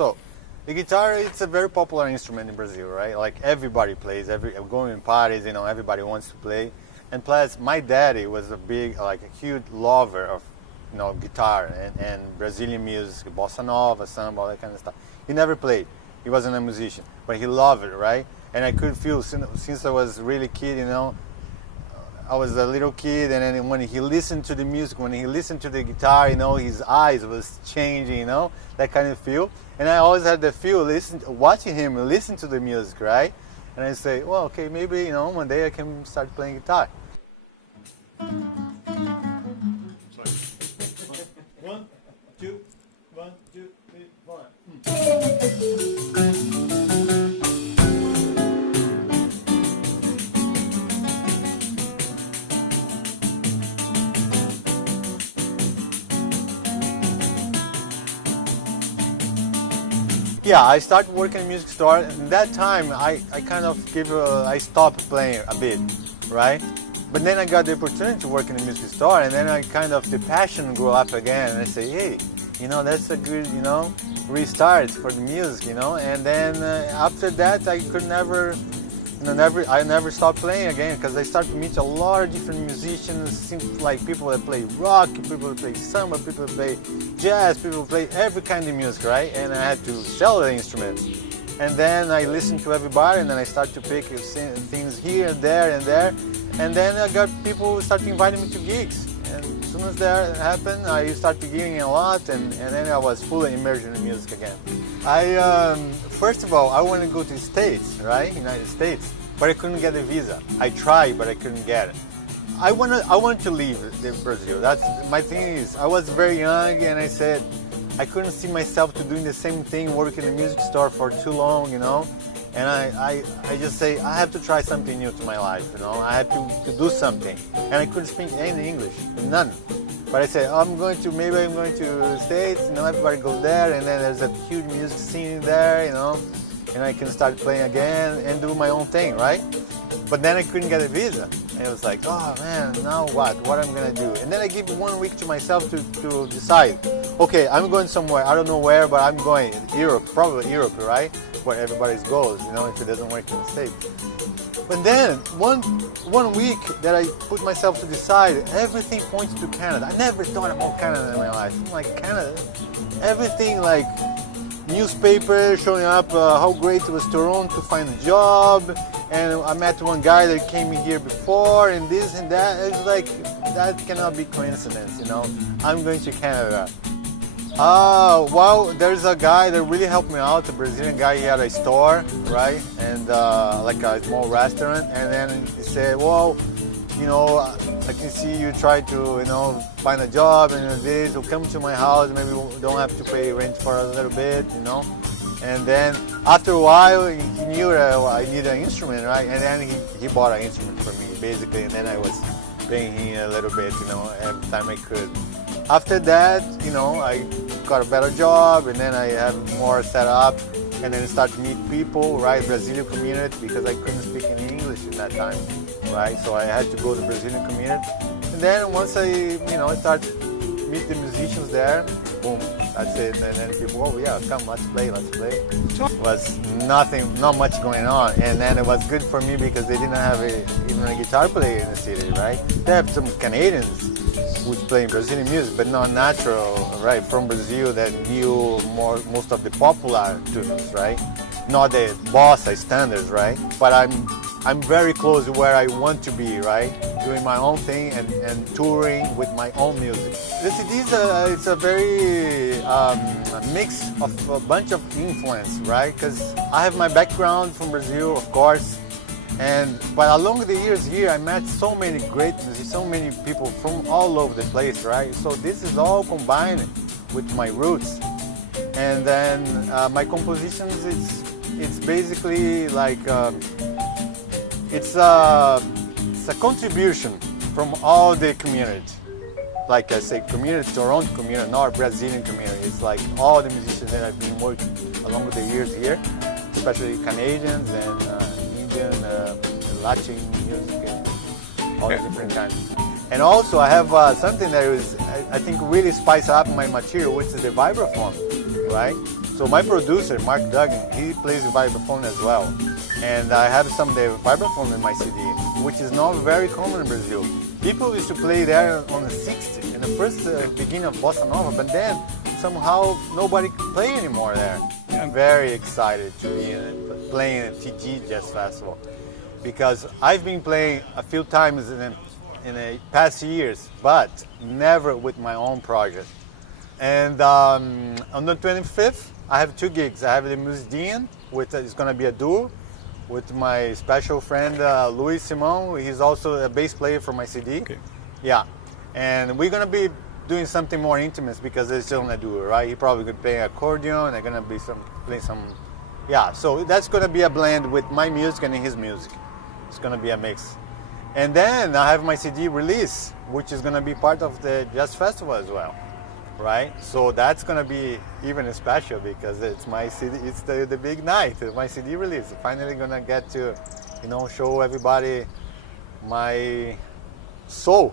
So, the guitar, it's a very popular instrument in Brazil, right? Like everybody plays, going in parties, everybody wants to play. And plus, my daddy was a huge lover of, guitar and Brazilian music, bossa nova, samba, all that kind of stuff. He never played. He wasn't a musician, but he loved it, right? And I could feel since I was really kid, I was a little kid, and then when he listened to the music, when he listened to the guitar, his eyes was changing, that kind of feel. And I always had the feel watching him listen to the music, right? And I say, well, okay, maybe, one day I can start playing guitar. One, two, 3, 4. Yeah, I started working in a music store, and that time I stopped playing a bit, right? But then I got the opportunity to work in a music store, and then the passion grew up again, and I say, hey, that's a good, restart for the music, and then after that I could never stopped playing again, because I started to meet a lot of different musicians. Seems like people that play rock, people that play samba, people that play jazz, people that play every kind of music, right? And I had to sell the instruments. And then I listened to everybody, and then I started to pick things here and there and there. And then I got people who started inviting me to gigs. And as soon as that happened, I started gigging a lot, and then I was fully immersed in the music again. First of all, I wanted to go to the States, right? United States, but I couldn't get a visa. I tried, but I couldn't get it. I wanted to leave Brazil. That's my thing is, I was very young, and I said I couldn't see myself to doing the same thing, working in a music store for too long, And I just say, I have to try something new to my life, I have to do something. And I couldn't speak any English, none. But I said, maybe I'm going to the States, everybody goes there, and then there's a huge music scene there, and I can start playing again and do my own thing, right? But then I couldn't get a visa. And it was like, oh man, now what? What am I gonna do? And then I give 1 week to myself to decide. Okay, I'm going somewhere, I don't know where, but I'm going. Europe, probably Europe, right? Where everybody goes, if it doesn't work in the States. But then, one week that I put myself to decide, everything points to Canada. I never thought about Canada in my life. I'm like, Canada? Everything like newspaper showing up how great it was Toronto to find a job, and I met one guy that came here before, and this and that. It's like, that cannot be coincidence, I'm going to Canada. Well, there's a guy that really helped me out, a Brazilian guy. He had a store, right, and like a small restaurant, and then he said, well, I can see you try to, find a job, and this will come to my house, maybe we don't have to pay rent for a little bit, And then after a while, he knew that I needed an instrument, right, and then he bought an instrument for me, basically, and then I was paying him a little bit, every time I could. After that, I got a better job, and then I have more set up, and then start to meet people, right, Brazilian community, because I couldn't speak any English in that time, right, so I had to go to the Brazilian community. And then once I start to meet the musicians there, boom, that's it. And then people, oh yeah, come, let's play. It was not much going on. And then it was good for me because they didn't have even a guitar player in the city, right? They have some Canadians who's playing Brazilian music, but not natural, right, from Brazil that knew most of the popular tunes, right? Not the bossa standards, right? But I'm very close to where I want to be, right? Doing my own thing and touring with my own music. The CD it's a very mix of a bunch of influence, right? Because I have my background from Brazil, of course, but along the years here, I met so many great musicians, so many people from all over the place, right? So this is all combined with my roots, and then my compositions, it's basically like it's a contribution from all the community. Like I say, community, Toronto community, not Brazilian community. It's like all the musicians that I've been working along the years here, especially Canadians and Indian, Latin music, and all the different kinds. And also I have something that is, I think, really spice up my material, which is the vibraphone. right? So my producer, Mark Duggan, he plays vibraphone as well. And I have some of the vibraphone in my CD, which is not very common in Brazil. People used to play there on the 60s, in the first beginning of Bossa Nova, but then somehow nobody play anymore there. I'm very excited to be playing at TG Jazz Festival, because I've been playing a few times in the past years, but never with my own project. And on the 25th, I have 2 gigs. I have the Musideum, which is going to be a duo with my special friend Luis Simon. He's also a bass player for my CD. Okay. Yeah, and we're going to be doing something more intimate because it's still a duo, right? He probably could play accordion. They're going to be play some. Yeah, so that's going to be a blend with my music and his music. It's going to be a mix. And then I have my CD release, which is going to be part of the Jazz Festival as well, right? So that's going to be even special because it's my CD. It's the big night, my CD release. Finally going to get to, show everybody my soul.